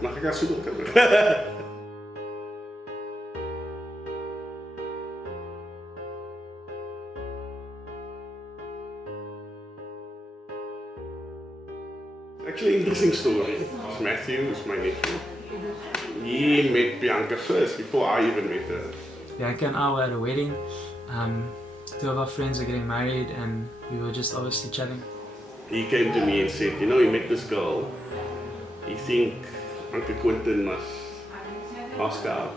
Mag ek haar soek kan? Actually, interesting story. Matthew is my nephew. He met Bianca first before I even met her. Bianca and I were at a wedding. Two of our friends are getting married and we were just obviously chatting. He came to me and said, you know, he met this girl. He think Uncle Quentin must ask her out.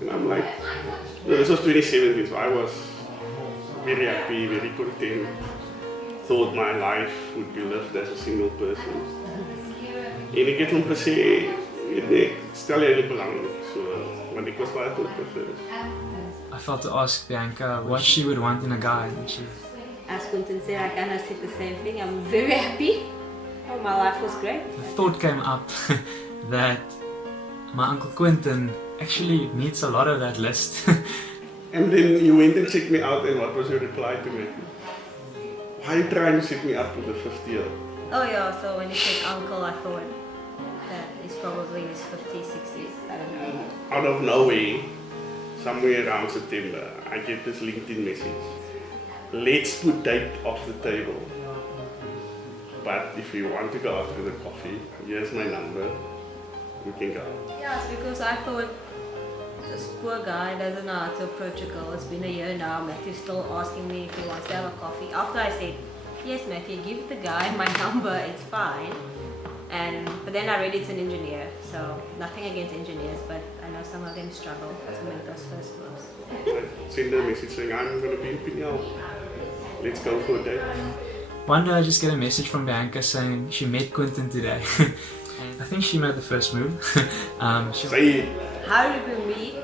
And I'm like, no, this was 2017, so I was very happy, very content. Thought my life would be lived as a single person. En ek het hom gesê, stel jy dit belangrik, so, want ek was baie tot first. I felt to ask Bianca what she would want in a guy, and she... As Quentin said, I kind of said the same thing. I'm very happy. Oh, my life was great. The thought came up that my Uncle Quentin actually meets a lot of that list. And then you went and checked me out, and what was your reply to me? Why are you trying to set me up with the 50th year? Oh yeah, so when you said uncle, I thought that he's probably in his 50s, 60s, I don't know. Out of nowhere, somewhere around September, I get this LinkedIn message. Let's put date off the table. But if you want to go out for the coffee, here's my number. We can go. Yeah, it's because I thought this poor guy doesn't know how to approach a girl. It's been a year now. Matthew's still asking me if he wants to have a coffee. After I said, yes, Matthew, give the guy my number. It's fine. But then I read it's an engineer, so nothing against engineers, but I know some of them struggle to make those first moves. I send her a message saying, I'm going to be in Pinyal. Let's go for a date. One day I just get a message from Bianca saying she met Quentin today. I think she made the first move. Say it. How did we meet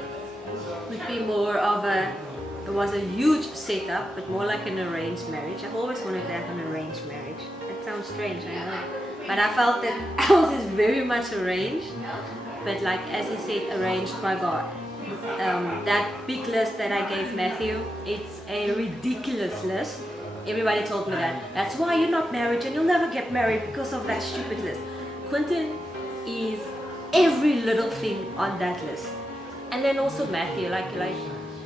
would be more of a, it was a huge setup, but more like an arranged marriage. I've always wanted to have an arranged marriage. That sounds strange, I know. But I felt that ours is very much arranged, but like as he said, arranged by God. That big list that I gave Matthew, it's a ridiculous list. Everybody told me that. That's why you're not married and you'll never get married because of that stupid list. Quentin is every little thing on that list. And then also Matthew, like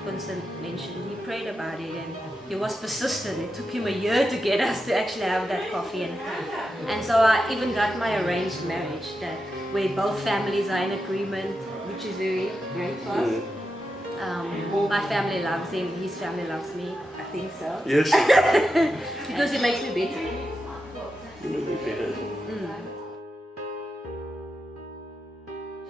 Vincent mentioned, he prayed about it and he was persistent. It took him a year to get us to actually have that coffee. And so I even got my arranged marriage, that where both families are in agreement, which is very great for us. My family loves him, his family loves me, I think so. Yes. Because it makes me better. You make me better.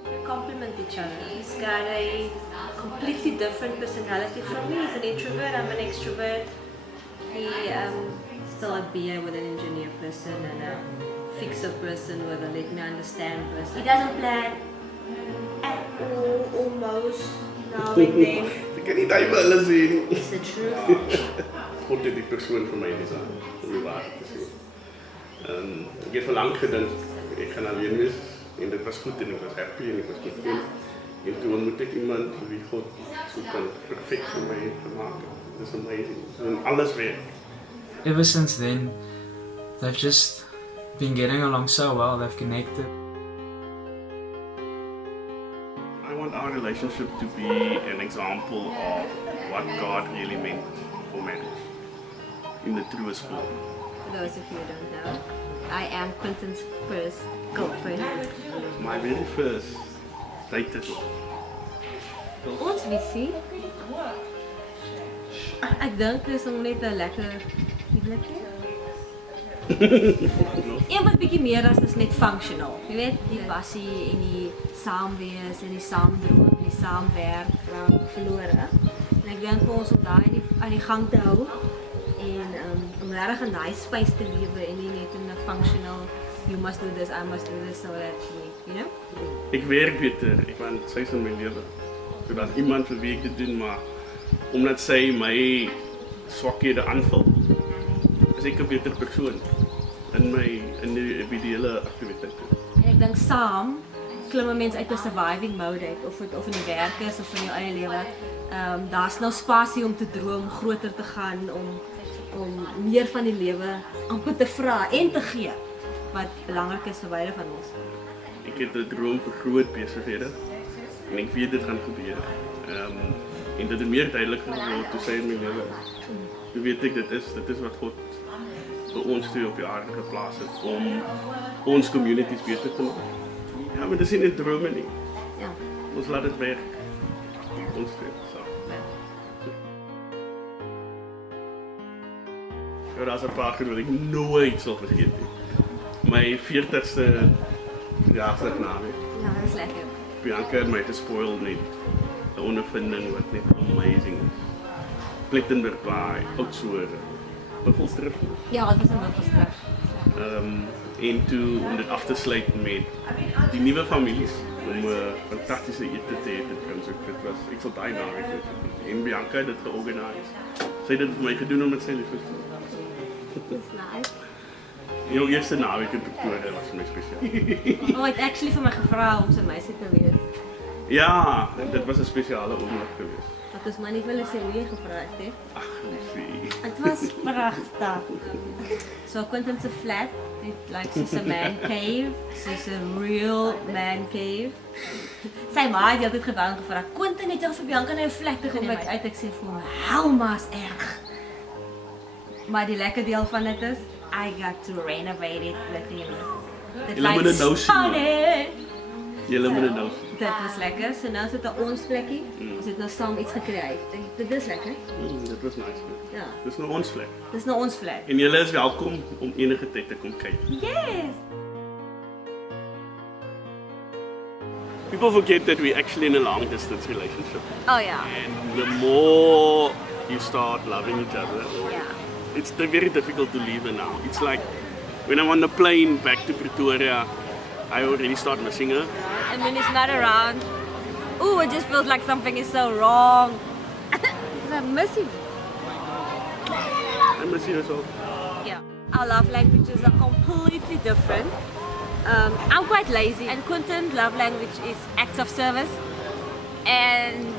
We complement each other. He's got a completely different personality from me. He's an introvert, I'm an extrovert. He's still a BA with an engineer person and a fixer person with a let me understand person. He doesn't plan at all, almost. Now and then. Ek kan nie daai vir hulle sê nie. It's the truth. God het die persoon vir my design, om die waarheid te sê. Ek het vir lang gedink, ek gaan alleen wees, en dit was goed en ek was happy en ek was content. En toe ontmoet ek iemand wie God so kan perfect vir my gemaak het. Dit is amazing. En alles werk. Ever since then, they've just been getting along so well, they've connected. I want our relationship to be an example of what God really meant for marriage in the truest form. For those of you who don't know, I am Quentin's first girlfriend. My very first date as well. Ons visie. Ek dink dis nog net 'n lekker huwelik. Een wat bietjie meer as is net functional. Jy weet, die passie en die saamwees en die saamdroom en die saamwerk raak verlore. En ek dink vir ons om daai aan die gang te hou en om regtig in daai space te lewe en nie net in 'n functional you must do this, I must do this so that you know. Ek werk beter, want sy is in my lewe. Sodat iemand vir wie ek dit doen, maar omdat sy my swakhede aanvul, is ek 'n beter persoon in die individuele aktiwiteite. En ek dink saam klim 'n mens uit 'n surviving mode uit, of in die werk is of in jou eie lewe. Daar's nou spasie om te droom, groter te gaan, om meer van die lewe amper te vra en te gee wat belangrik is vir beide van ons. Ek ek het 'n droom vir groot besighede en ek weet dit gaan gebeur. En dit het meer duidelik geword toe sy in my lewe is. Toe weet ek dit is wat God vir ons twee op die aarde geplaas het om ons communities beter te maak. Ja, maar dis nie 'n droom nie. Ja. Ons laat dit werk. Ons twee. So. Ja, daar's 'n paar goed wat ek nooit sal vergeet nie. My 40ste verjaarsdag naweek. Ja, dat is lekker. Bianca het my gespoil met 'n ondervinding wat net amazing is. Plettenberg Baai, Oudtshoorn, Buffelsdrift. Ja, het was een Buffelsdrift. En toe om dit af te sluit met die nuwe families om 'n fantastiese ete te hê in Fransoek. Dit was ek sal daai naweek doen. En Bianca het dit georganiseer. Sy het dit vir my gedoen omdat sy lief is. That's nice. Jou eerste naweek in Pretoria was vir my spesiaal. Oh, het actually vir my gevra om sy meisie te wees. Ja, dit was 'n spesiale oomblik geweest. Dat is maar nie wel eens hoe jy gevra het, hè? Ag, liefie. Het was pragtig. So Quentin se flat, it like soos 'n man cave, soos 'n real man cave. Sy ma het altyd gebou en gevra, "Quentin, het jy al vir Bianca na jou flat toe geneem?" Ek sê vir hom, "Hou maas erg." Maar die lekker deel van dit is, I got to renovate it with him. Dit Julle moet dit nou sien, man. stunning. Julle moet dit nou sien. Dit was lekker. So nou sit ons plekkie. Ons het nou saam iets gekry. Dit is lekker. Dit was nice. Ja. Dis nou ons plek. Dis nou ons flat. En julle is welkom om enige tyd te kom kyk. Yes. People forget that we're actually in a long distance relationship. Oh ja. And the more you start loving each other, Ja. it's very difficult to leave her now. It's like when I'm on the plane back to Pretoria, I already start missing her. And when he's not around, ooh, it just feels like something is so wrong. I miss him. I miss you as well. Yeah. Our love languages are completely different. I'm quite lazy, and Quentin's love language is acts of service, and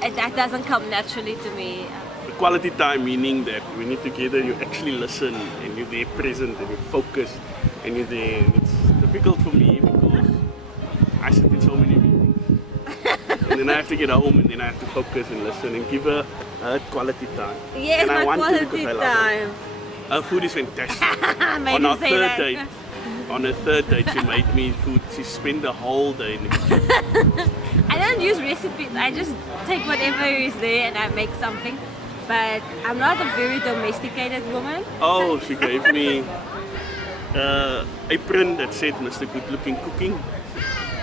that doesn't come naturally to me. The quality time meaning that when you're together, you actually listen and you're there present and you're focused and you're there. And it's difficult for me because I sit in so many meetings. And then I have to get home and then I have to focus and listen and give her quality time. Yes, and I my want to quality because I love her. time. Her food is fantastic. Made On him our say third that. date, on her third date, she made me food. She spent the whole day in the kitchen. I don't use recipes. I just take whatever is there and I make something. But I'm not a very domesticated woman. Oh, she gave me apron that said Mr. Good Looking Cooking.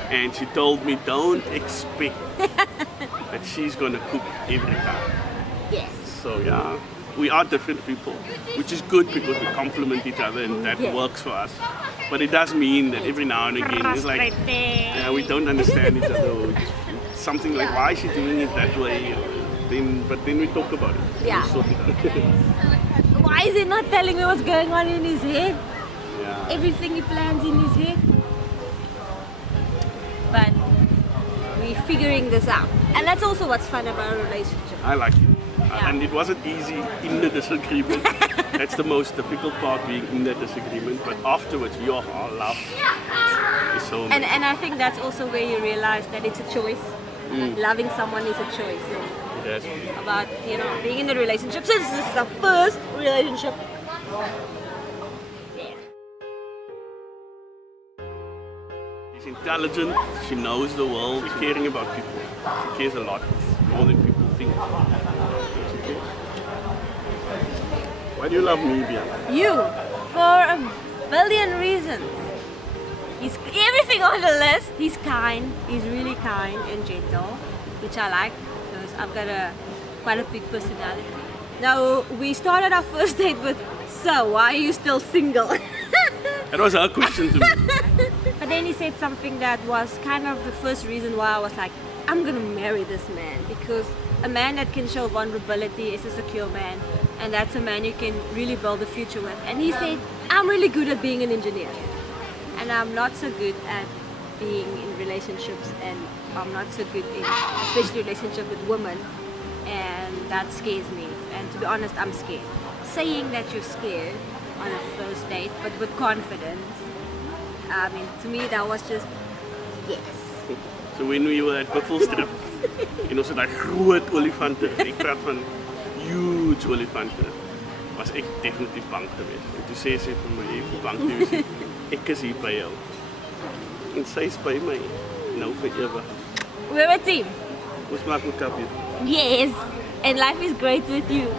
And she told me don't expect that she's gonna cook every time. Yes. So yeah, we are different people, which is good because we complement each other and that Yeah. works for us. But it does mean that every now and again it's like we don't understand each other. Or something like why is she doing it that way? But then we talk about it. Yeah. We sort it out. Why is he not telling me what's going on in his head? Yeah. Everything he plans in his head. But we're figuring this out. And that's also what's fun about a relationship. I like it. Yeah. And it wasn't easy in the disagreement. That's the most difficult part, being in that disagreement. But afterwards, your love is so amazing. And I think that's also where you realize that it's a choice. Loving someone is a choice. And It has been. about, being in a relationship. Since this is our first relationship. She's intelligent, she knows the world, she's caring about people. She cares a lot, more than people think. She cares. Why do you love me, Bianca? You, for a billion reasons. He's everything on the list. He's kind. He's really kind and gentle, which I like because I've got quite a big personality. Now we started our first date with, "So why are you still single?" That was her question to me. But then he said something that was kind of the first reason why I was like, I'm gonna marry this man, because a man that can show vulnerability is a secure man, and that's a man you can really build a future with. And he said, I'm really good at being an engineer, and I'm not so good at being in relationships, and I'm not so good in especially relationship with women, and that scares me. And to be honest, I'm scared. Saying that you're scared on a first date, but with confidence, I mean, to me that was just Yes. So when we were at Buffelsstrip, en ons het daai groot olifante, ek praat van huge olifante, was ek definitief bang geweest. En toe sê sy vir my, jy hoef nie bang te wees nie, ek is hier by jou. En sy is by my, nou vir ewig. We're a team. Ons maak mekaar weer. Yes. And life is great with you.